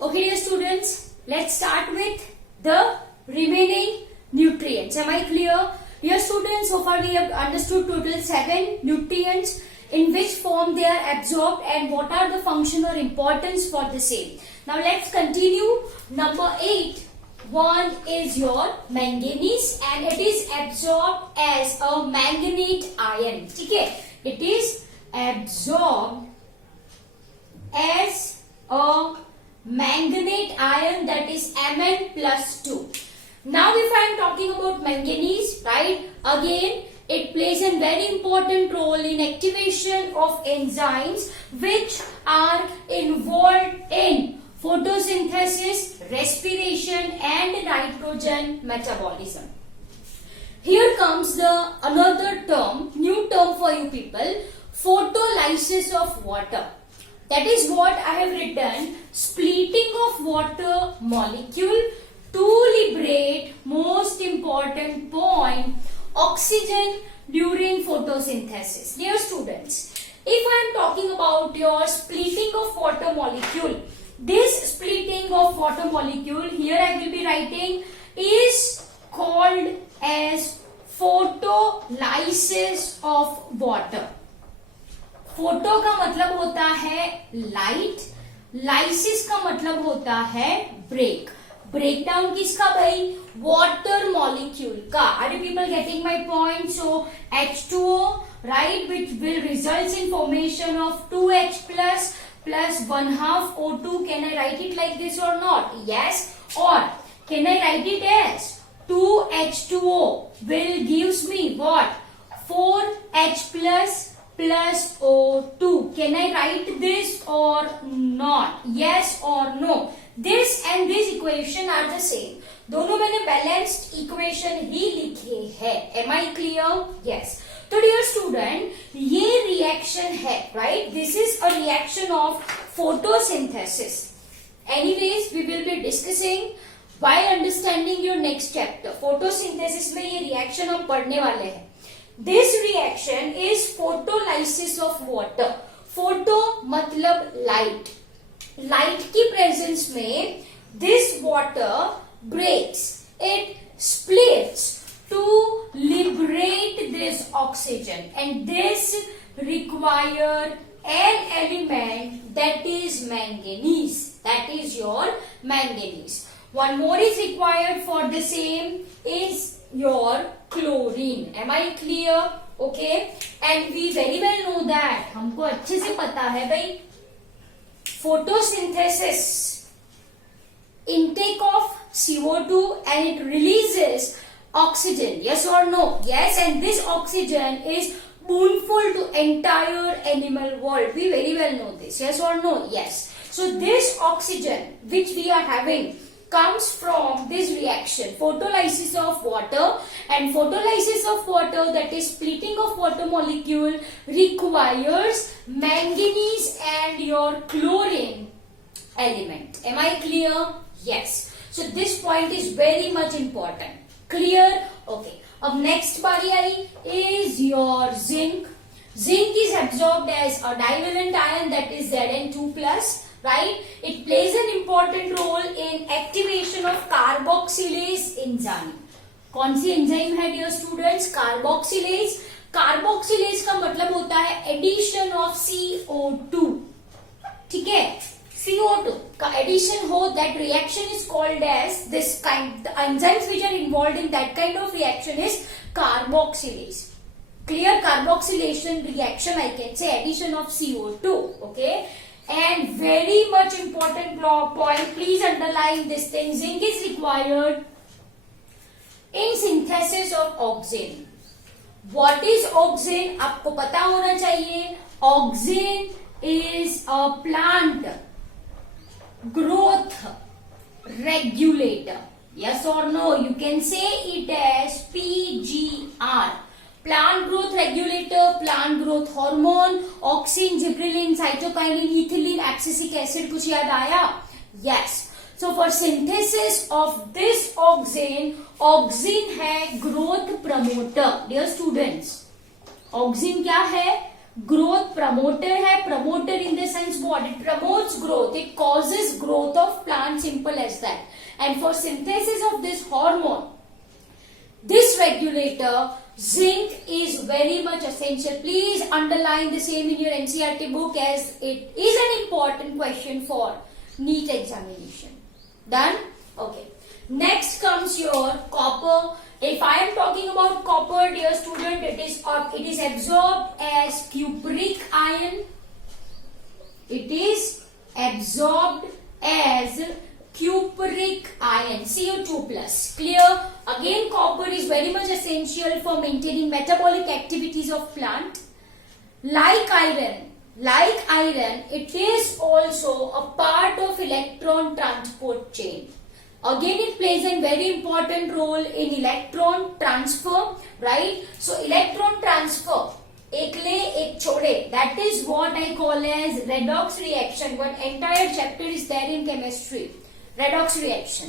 Okay, dear students, let's start with the remaining nutrients. Am I clear? Dear students, so far we have understood total 7 nutrients, in which form they are absorbed and what are the function or importance for the same. Now let's continue. Number 8. One is your manganese and it is absorbed as a manganate ion. Okay, it is absorbed as a manganate ion, that is Mn+2. Now if I am talking about manganese, right, again it plays a very important role in activation of enzymes which are involved in photosynthesis, respiration and nitrogen metabolism. Here comes the another term, new term for you people, photolysis of water. That is what I have written, splitting of water molecule to liberate, most important point, oxygen during photosynthesis. Dear students, if I am talking about your splitting of water molecule, this splitting of water molecule, here I will be writing, is called as photolysis of water. Photo का मतलब होता है light, lysis का मतलब होता है break. Breakdown किसका भाई? वाटर मॉलिक्यूल का. Are you people getting my point? So H2O, right, which will result in formation of 2H plus 1/2 O2. Can I write it like this or not? Yes. Or can I write it as 2H2O will gives me what? 4H plus O2. Can I write this or not? Yes or no? This and this equation are the same. दोनों मैंने balanced equation ही लिखे हैं. Am I clear? Yes. तो dear student, ये reaction है, right? This is a reaction of photosynthesis. Anyways we will be discussing while understanding your next chapter. Photosynthesis में ये reaction हम पढ़ने वाले हैं. This reaction is photolysis of water. Photo मतलब light. Light की presence में this water breaks. It splits to liberate this oxygen, and this require an element that is manganese. That is your manganese. One more is required for the same is your chlorine. Am I clear? Okay. And we very well know that, हमको अच्छे से पता है भाई, photosynthesis, intake of CO2 and it releases oxygen. Yes or no? Yes. And this oxygen is boonful to entire animal world. We very well know this. Yes or no? Yes. So this oxygen which we are having comes from this reaction, photolysis of water, and photolysis of water, that is splitting of water molecule, requires manganese and your chlorine element. Am I clear? Yes. So this point is very much important. Clear? Okay. अब next बारी आई is your zinc. Zinc is absorbed as a divalent ion, that is Zn2+. Right? It plays an important role in activation of carboxylase enzyme. कौन सी enzyme है dear students? Carboxylase. Carboxylase का मतलब होता है addition of CO2. ठीक है, CO2 का addition हो, that reaction is called as this kind. The enzymes which are involved in that kind of reaction is carboxylase. Clear? Carboxylation reaction, I can say addition of CO2. Okay. And very much important point, please underline this thing, zinc is required in synthesis of auxin. What is auxin? आपको पता होना चाहिए. Auxin is a plant growth regulator. Yes or no? You can say it as PGR. Plant growth regulator, plant growth hormone, auxin, gibberellin, cytokinin, ethylene, abscisic acid. कुछ याद आया? Yes. So for synthesis of this auxin, auxin है growth promoter. Dear students, auxin क्या है? Growth promoter है. Promoter in the sense what? It promotes growth, it causes growth of plant, simple as that. And for synthesis of this hormone, this regulator, zinc is very much essential. Please underline the same in your NCERT book as it is an important question for NEET examination. Done? Okay. Next comes your copper. If I am talking about copper, dear student, it is absorbed as cupric ion. It is absorbed as cupric ion, CO2 plus. Clear? Again, copper is very much essential for maintaining metabolic activities of plant. Like iron, it is also a part of electron transport chain. Again, it plays a very important role in electron transfer, right? So, electron transfer, एक ले एक छोड़े, that is what I call as redox reaction. One entire chapter is there in chemistry. Redox reaction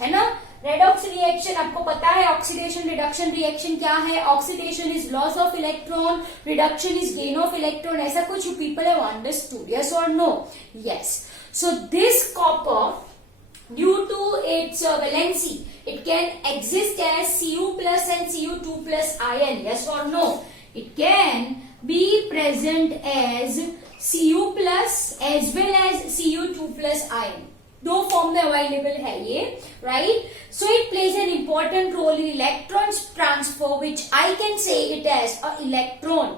है ना. Redox reaction आपको पता है, oxidation reduction reaction क्या है? Oxidation is loss of electron, reduction is gain of electron. ऐसा कुछ you people have understood, yes और no? Yes. So this copper, due to its valency, it can exist as Cu plus and Cu2 plus ion, yes or no? It can be present as Cu plus as well as Cu2 plus ion. दो form में available है ये, right? So it plays an important role in electron transfer, which I can say it as a electron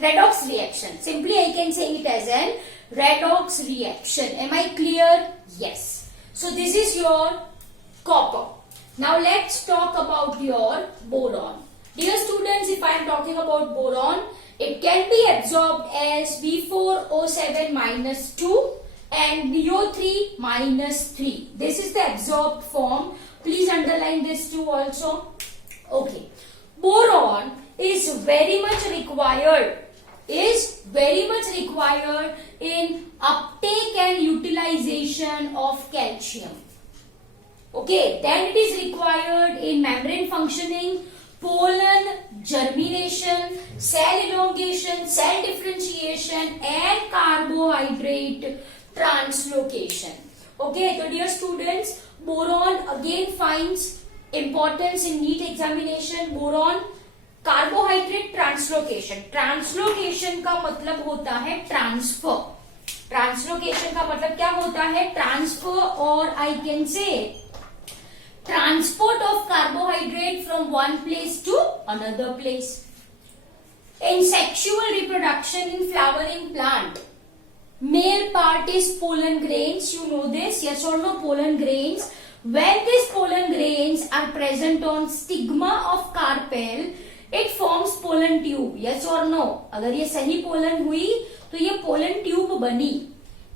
redox reaction. Simply I can say it as an redox reaction. Am I clear? Yes. So this is your copper. Now let's talk about your boron. Dear students, if I am talking about boron, it can be absorbed as B4O7 minus 2 and BO3 minus 3. This is the absorbed form. Please underline this too also. Okay. Boron is very much required in uptake and utilization of calcium. Okay. Then it is required in membrane functioning, pollen germination, cell elongation, cell differentiation and carbohydrate translocation. Okay, so dear students, boron again finds importance in NEET examination. Boron carbohydrate translocation. Translocation का मतलब होता है transfer. Translocation का मतलब क्या होता है? Transfer, और आई कैन से transport of carbohydrate from one place to another place. In sexual reproduction in flowering plant, male part is pollen grains. You know this, yes or no? Pollen grains. When these pollen grains are present on stigma of carpel, it forms pollen tube. Yes or no? अगर ये सही pollen हुई तो ये pollen tube बनी.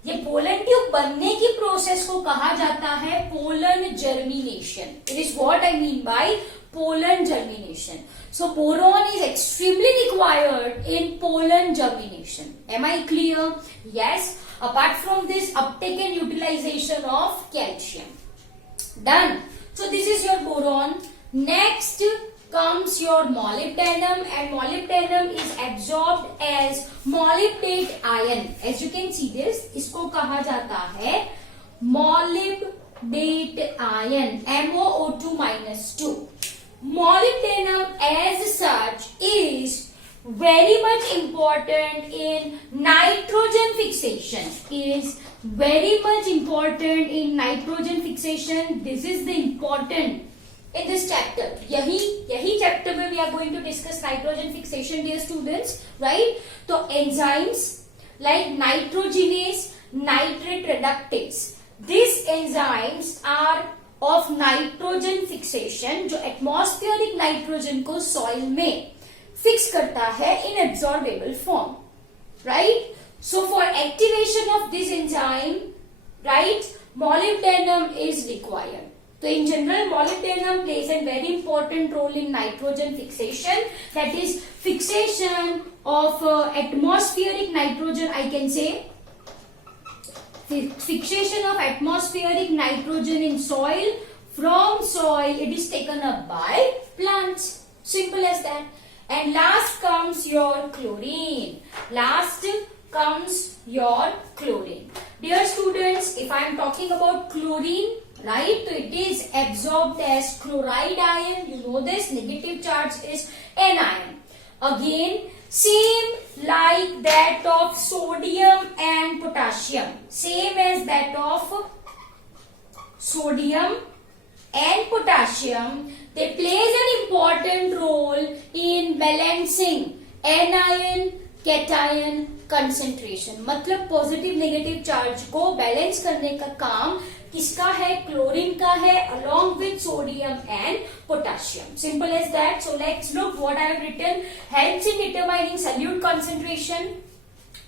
ये pollen tube बनने की प्रोसेस को कहा जाता है pollen germination. It is what I mean by pollen germination. So boron is extremely required in pollen germination. Am I clear? Yes. Apart from this, uptake and utilisation of calcium. Done. So this is your boron. Next comes your molybdenum, and molybdenum is absorbed as molybdate ion. As you can see this, इसको कहा जाता है molybdate ion, MoO2 minus 2. Molybdenum as such is very much important in nitrogen fixation. Is very much important in nitrogen fixation. This is the important in this chapter. यही chapter में we are going to discuss nitrogen fixation, dear students, right? तो enzymes like nitrogenase, nitrate reductase, these enzymes are of nitrogen fixation, जो atmospheric nitrogen को soil में fix करता है in absorbable form, right? So for activation of this enzyme, right, molybdenum is required. So in general, molybdenum plays a very important role in nitrogen fixation. That is fixation of atmospheric nitrogen. I can say fixation of atmospheric nitrogen in soil. From soil, it is taken up by plants. Simple as that. and last comes your chlorine. Last comes your chlorine. Dear students, if I am talking about chlorine, right, so it is absorbed as chloride ion. You know this, negative charge is anion. Again, same like that of sodium and potassium. Same as that of sodium and potassium. They plays an important role in balancing anion cation concentration. मतलब positive negative charge को balance करने का काम किसका है? Chlorine का है, along with sodium and potassium. Simple as that. So let's look what I have written. Helps in determining solute concentration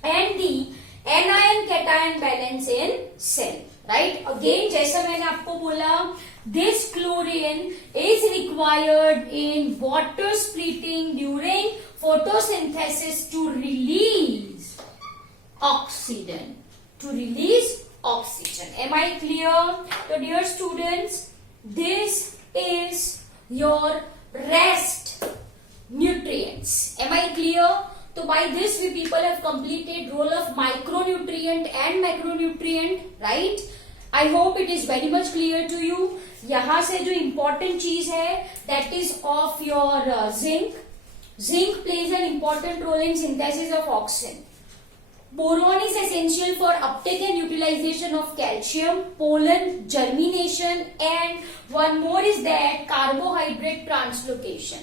and the anion cation balance in cell. Right? Again, जैसा मैंने आपको बोला, this chlorine is required in water splitting during photosynthesis to release oxygen. Am I clear? So dear students, this is your rest nutrients. Am I clear? So by this we people have completed role of micronutrient and macronutrient, right? I hope it is very much clear to you. यहाँ से जो important चीज है, that is of your zinc. Zinc plays an important role in synthesis of oxygen. Boron is essential for uptake and utilization of calcium, pollen, germination, and one more is that carbohydrate translocation.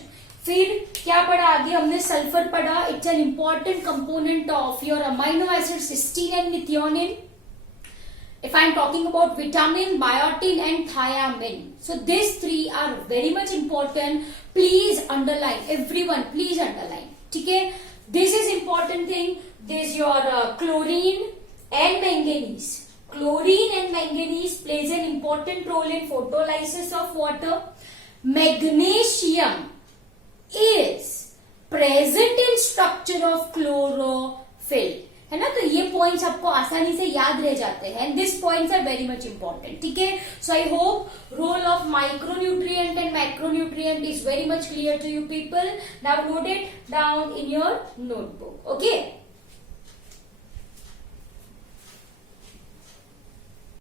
फिर क्या पढ़ा आगे हमने? Sulphur पढ़ा. It's an important component of your amino acid cysteine and methionine. If I am talking about vitamin, biotin and thiamine. So these three are very much important. Please underline. Everyone, please underline. Okay? This is important thing. This is your chlorine and manganese. Chlorine and manganese plays an important role in photolysis of water. Magnesium is present in structure of chlorophyll. है ना? तो ये points आपको आसानी से याद रह जाते हैं. And this points are very much important. ठीक है? So I hope role of micronutrient and macronutrient is very much clear to you people. Now note it down in your notebook. Okay.